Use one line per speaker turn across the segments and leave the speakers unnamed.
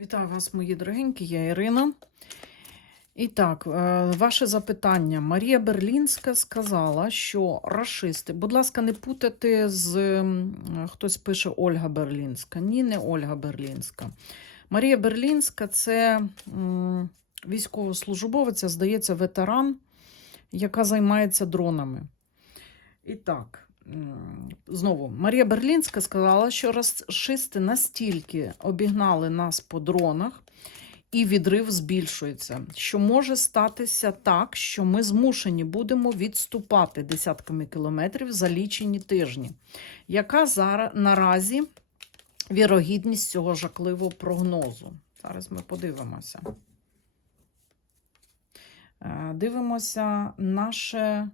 Вітаю вас, мої дорогенькі, я Ірина. І так, е, ваше запитання. Марія Берлінська сказала, що рашисти, будь ласка, не путати з хтось пише Ольга Берлінська. Ні, не Ольга Берлінська. Марія Берлінська це військовослужбовиця, здається, ветеран, яка займається дронами. І так, знову, Марія Берлінська сказала, що расисти настільки обігнали нас по дронах, і відрив збільшується, що може статися так, що ми змушені будемо відступати десятками кілометрів за лічені тижні. Яка зараз наразі вірогідність цього жахливого прогнозу? Зараз ми подивимося. Е, Дивимося наше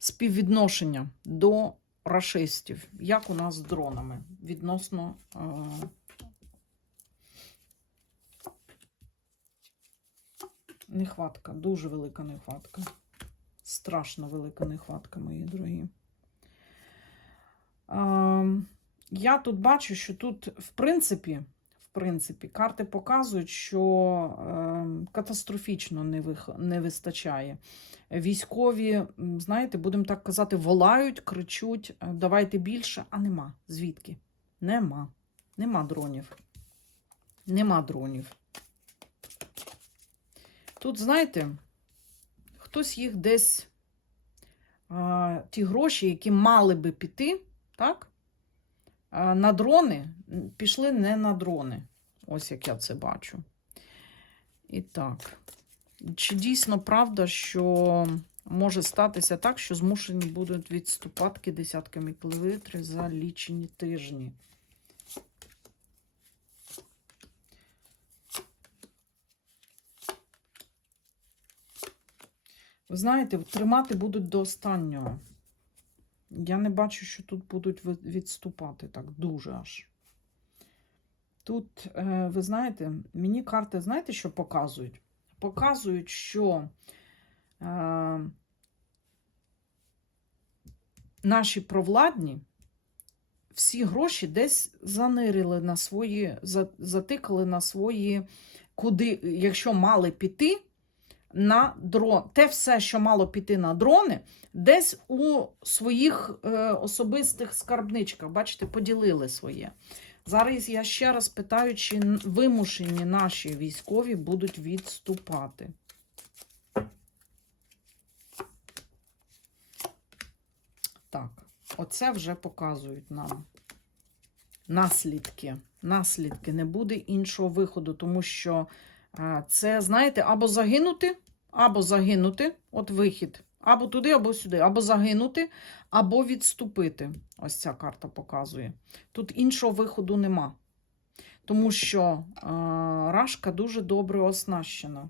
співвідношення до рашистів. Як у нас з дронами відносно. е, Нехватка, дуже велика нехватка. Страшно велика нехватка, мої дорогі. Ем, я тут бачу, що тут, в принципі, принципі, карти показують, що ем, катастрофічно не, не вистачає. Військові, знаєте, будемо так казати, волають, кричуть, е, давайте більше, а нема. Звідки? Нема. Нема дронів. Нема дронів. Тут, знаєте, хтось їх десь, а, ті гроші, які мали би піти, так? На дрони, пішли не на дрони. Ось як я це бачу. І так. Чи дійсно правда, що може статися так, що змушені будуть відступати десятками кілометрів за лічені тижні? Ви знаєте, тримати будуть до останнього. Я не бачу, що тут будуть відступати так дуже аж. Тут, е, ви знаєте, мені карти, знаєте, що показують? Показують, що е, наші провладні всі гроші десь занирили на свої, затикали на свої, куди, якщо мали піти, на дрон. Те все, що мало піти на дрони, десь у своїх е, особистих скарбничках, бачите, поділили своє. Зараз я ще раз питаю, чи вимушені наші військові будуть відступати. Так, оце вже показують нам наслідки. Наслідки не буде іншого виходу, тому що Це, знаєте, або загинути, або загинути, от вихід, або туди, або сюди, або загинути, або відступити. Ось ця карта показує. Тут іншого виходу нема. Тому що а, рашка дуже добре оснащена.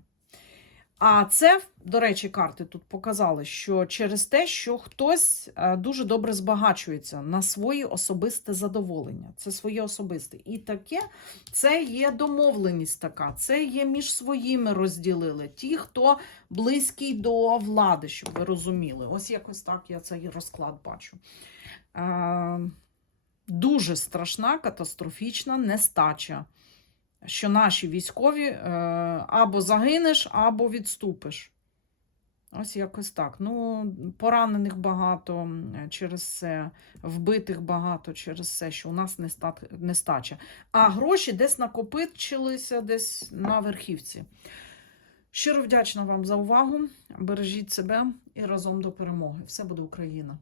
А це, до речі, карти тут показали, що через те, що хтось е, дуже добре збагачується на своє особисте задоволення. Це своє особисте. І таке це є домовленість така, це є між своїми розділили. Ті, хто близький до влади, щоб ви розуміли. Ось якось так я цей розклад бачу. Е, дуже страшна, катастрофічна нестача. Що наші військові е, або загинеш, або відступиш. Ось якось так. Ну, поранених багато через це, вбитих багато через це, що у нас нестача. А гроші десь накопичилися десь на верхівці. Щиро вдячна вам за увагу. Бережіть себе і разом до перемоги. Все буде Україна!